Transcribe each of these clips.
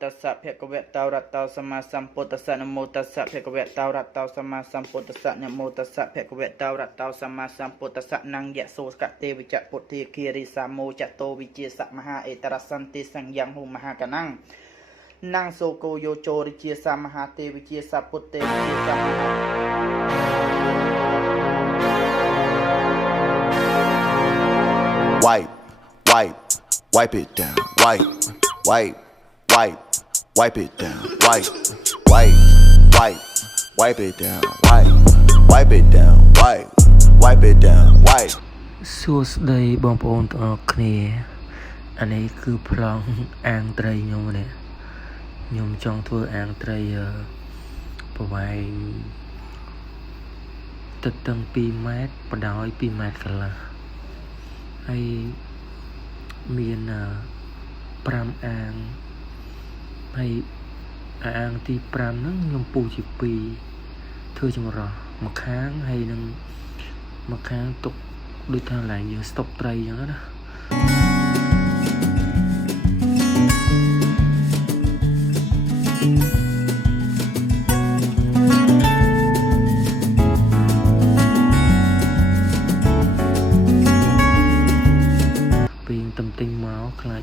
ตัสสะภะคะวะโตอะระหะโตสัมมาสัมพุทธัสสะนะโมตัสสะภะคะวะโตอะระหะโตสัมมาสัมพุทธัสสะนะโมตัสสะภะคะวะโตอะระหะโตสัมมาสัมพุทธัสสะนังยะโสกะเตวิจะปุถิคีริสามโมจะโตวิเจสะมหาเอตระสันติสังยังหุมหากนังนังโสโกโยโจริเจสามหาเตวิเจสะปุตเตวิเจสะมหาWipe it down, wipe it down, wipe it down, wipe it down, wipe it down, wipe. សួស្តីបងប្អូនទាំងអស់គ្នាអានេះគឺប្លង់អាងត្រីខ្ញុំនេះខ្ញុំចង់ធ្វើអាងត្រីប្រវែងទឹកតឹង2ម៉ែត្របដោយ2ម៉ែត្រកន្លះហើយមាន5អាងហើយអាងទី5ហ្នឹងខ្ញុំពុះជា2ធ្វើចម្រោះមួយខាងហើយនឹងមួយខាងទុកដូចថាឡើងយើងស្តុកត្រីអញ្ចឹងណាតំទិញមកខ្លាច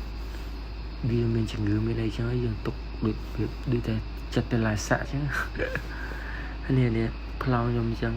វាមានជំងឺមានអីចឹងយើងទុកដូចតែចិត្តតែឡាយសាក់ចឹងនេះផ្លោខ្ញុំចឹង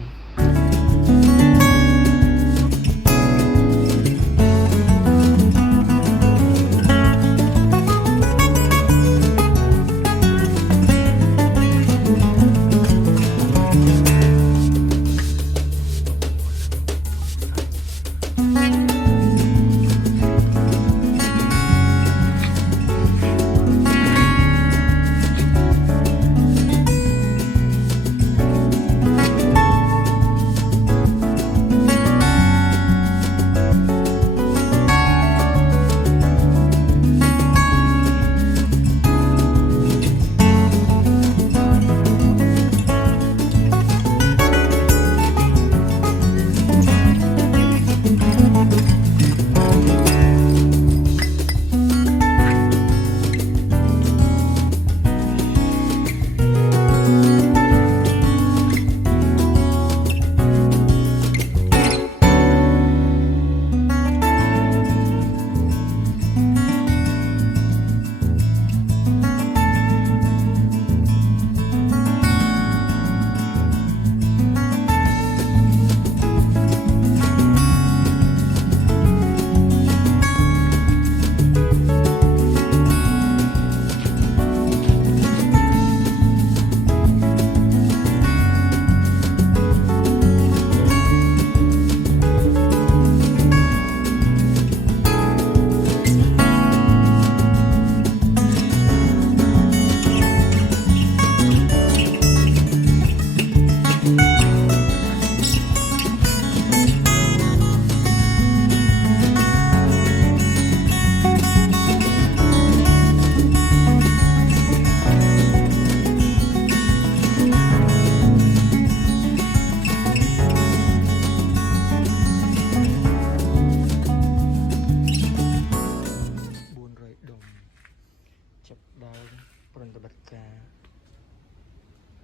ប្រតិបត្តិការ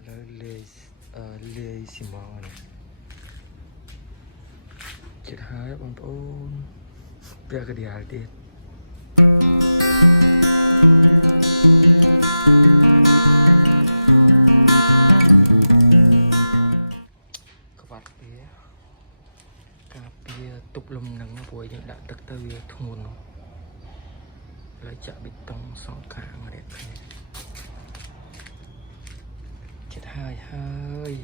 លើលាយស៊ីម៉ងនេះចិត្តហើយបងប្អូនពាក់កណ្ដាលទៀតក្បាត់វាការពារទប់លំនឹងព្រោះយើងដាក់ទឹកទៅវាធ្ងន់ហើយចាក់បេតុងសងខាងរៀបគ្នាចិត្តហើយ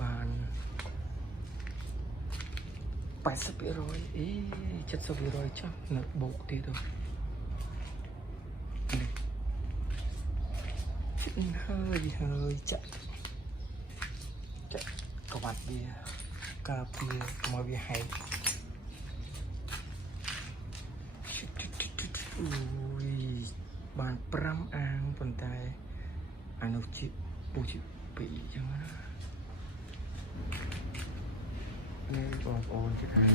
បាន 80% 70% ចុះនៅបូកទៀតទៅហើយចាក់ក្បាត់វាការពារកុំឲ្យវាហែកអូយបាន5អាងប៉ុន្តែអានោះជាពុះជា2អញ្ចឹងណានេះបងប្អូនចិត្តហើយ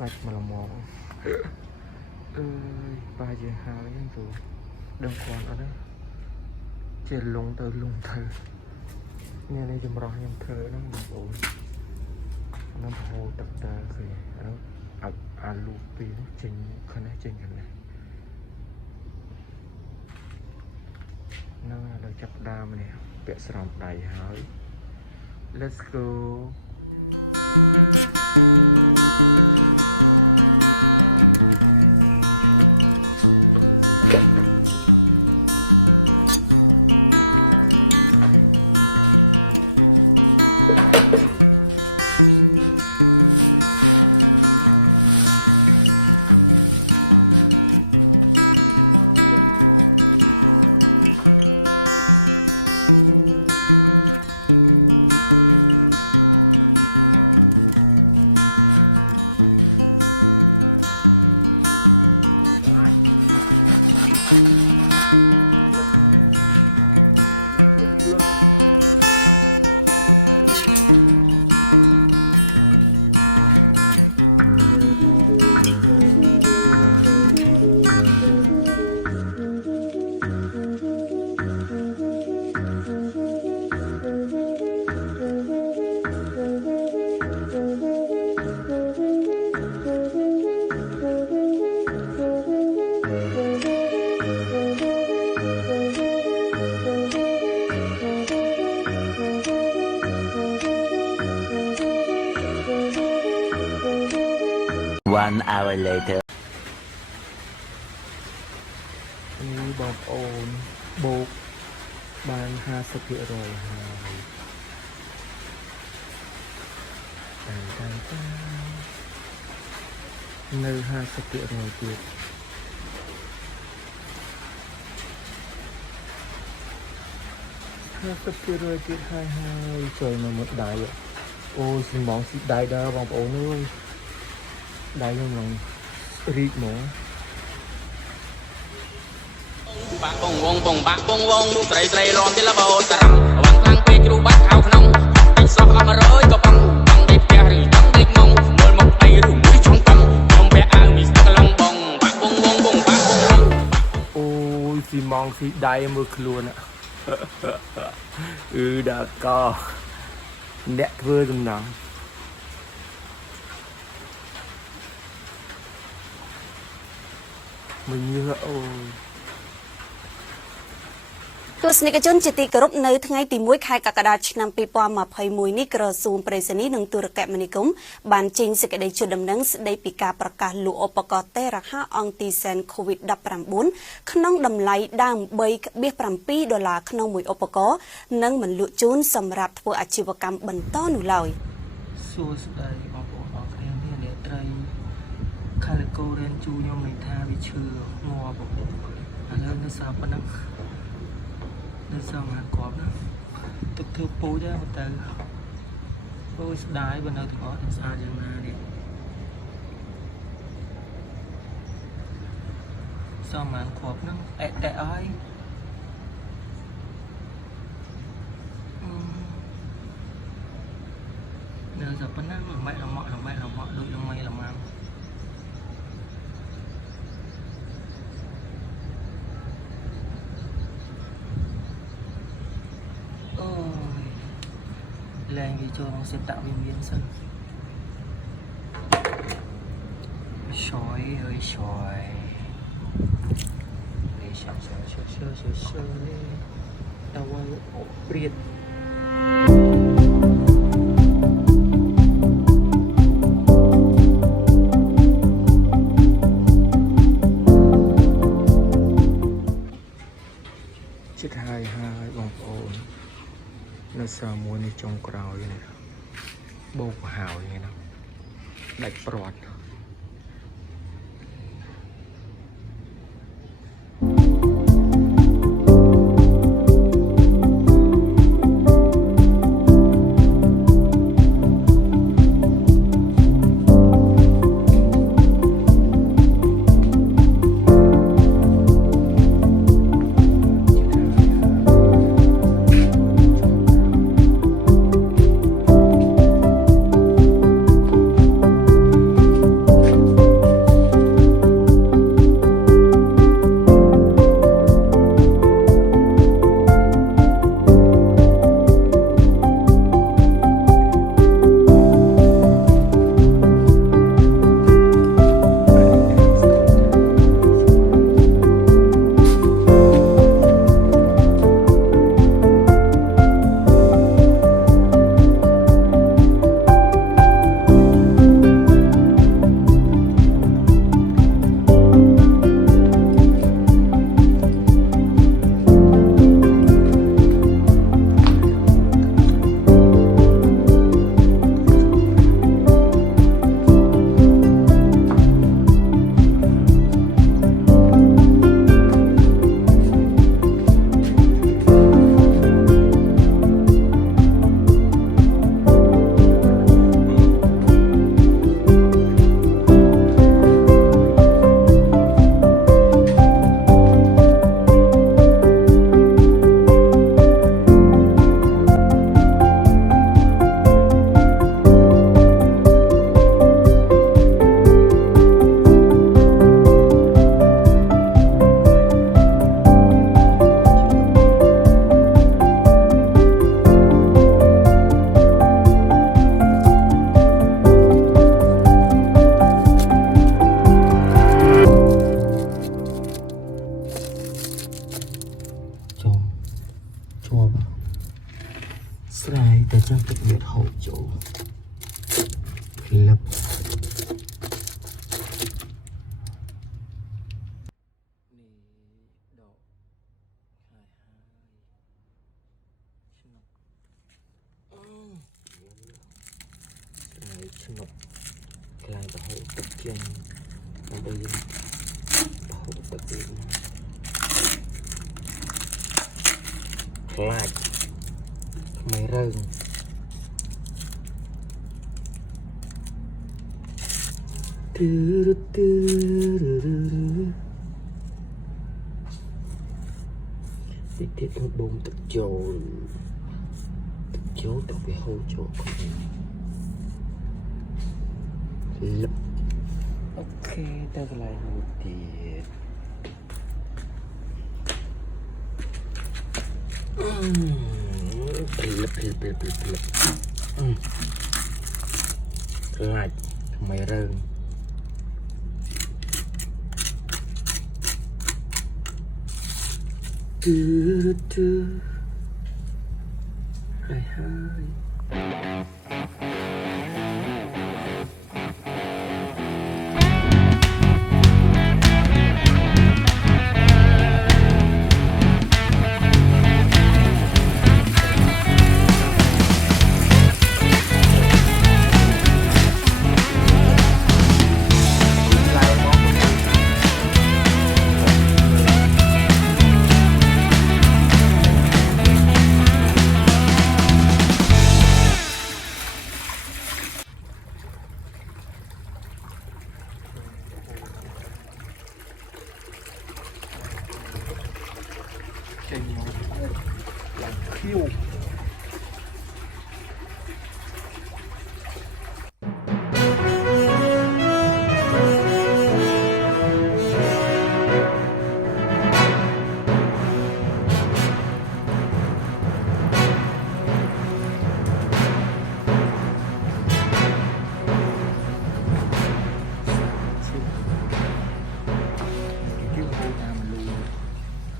sạch mà là mỏ ơi ba giờ hà lên rồi đừng còn ở đây chỉ lùng từ nghe đây chùm rõ nhầm thơ nó ổn nó hồ tập ta khởi nó lụt vì nó trình khả năng trình hình này nó là chấp đam này vẽ sòng đầy hỏi let's go One hour later. នេះបងប្អូនបូកបាន 50% ហើយនៅ 50% ទៀត50% ទៀតហើយចូលមកមុតដៃអូយស្មងស៊ីដៃដែរបងប្អូនអើយដៃខ្ញុំឡើងរីកហ្មង បាក់បងវងបងបាក់បងវងលោកស្រីស្រីរំទីលបោតរំវងខ្លាំងពេកគ្រូបាក់ខៅក្នុងតិចសោះអមរយក៏បងបងដេកផ្ទះឬចង់ដេកម៉ងមើលមកអីរូមួយចង់កំខ្ញុំពាក់អាវមីស្កឡងបងបាក់បងវងបងបាក់បងវងអូយស៊ីម៉ងស៊ីដៃមើលខ្លួនដាក់កអ្នកធ្វើដំណងមិនញើអូយ ទស្សនិកជនជាទីគោរពនៅថ្ងៃទី 1 ខែកក្កដាឆ្នាំ 2021 នេះក្រសួងប្រៃសណីនិងទូរគមនាគមន៍បានចេញសេចក្តីជូនដំណឹងស្តីពីការប្រកាសលក់ឧបករណ៍តេរ៉ាហាអង់ទីសែន COVID-19 ក្នុងតម្លៃដើម $3.7 ក្នុងមួយឧបករណ៍និងមិនលក់ជូនសម្រាប់ធ្វើអាជីវកម្មបន្តនោះឡើយ សួស្តីបងប្អូនអរគ្នានេះត្រីខាលីកូរ៉េនជូខ្ញុំនឹងថាវាឈឺងាប់បងប្អូនឥឡូវនៅសាប៉ុណ្ណឹង នៅសមហាត់គាត់ណាទឹកធ្វើពូជទៅទៅអូយស្ដាយបើនៅទាំងអស់ស្អាតយ៉ាងណានេះសមហាត់គាត់ហ្នឹងអែតែអើយនៅតែប៉ុណ្ណឹងមិនឡម៉ក់ដូចល្មៃល្មាំ lên thì cho nó sẽ tạo viên miếng sân sói ơi sói để sơ lên tao ổ biệt chết hai bóng ồn nó sờ mua này trong cào như này bông hào như này đạch bọt lập chụp cái này bảo hộ tập trên ở đây bảo hộ tập trên lại máy rừng đi tiếp một bông tập chỗ tập về hô chỗ lập ok ta lại một tiệt lập lại mày rừng hai hai khiêu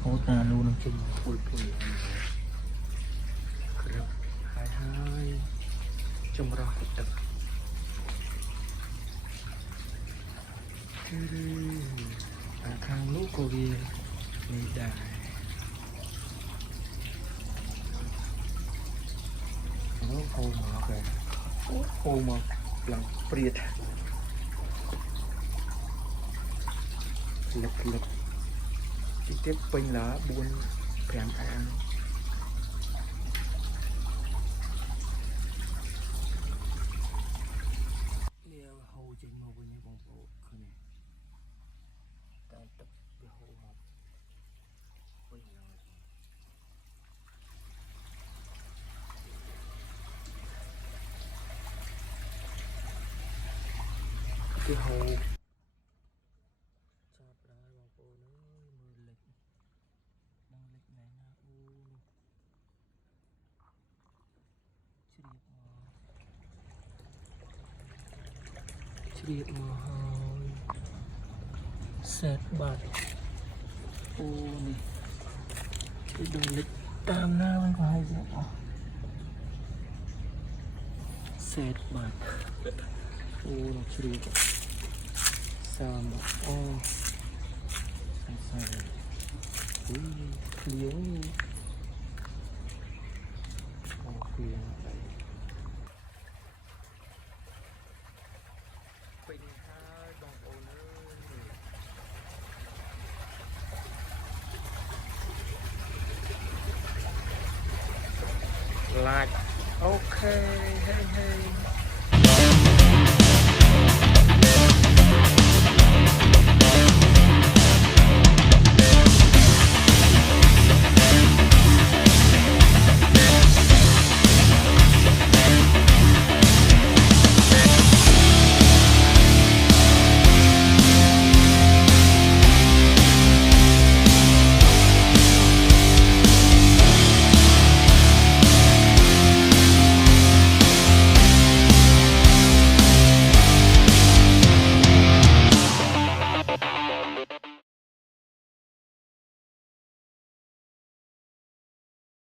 hô ta luôn nó chung phôi hai hai trong đó tập khang lũ cô bia này đài nó hô mà kìa hô mà lần priệt lực trực tiếp pin lá buôn phèm ăn nêu hầu trên màu với những bông bộ khơi này tại tập về hầu học với nhau cái hầu Điệp mà hồi xét bạc ô này cái đường lịch tam naมันก็ให้เยอะxét bạc ô nó chỉ sam ô sai ui liếu ô quyền like okay hey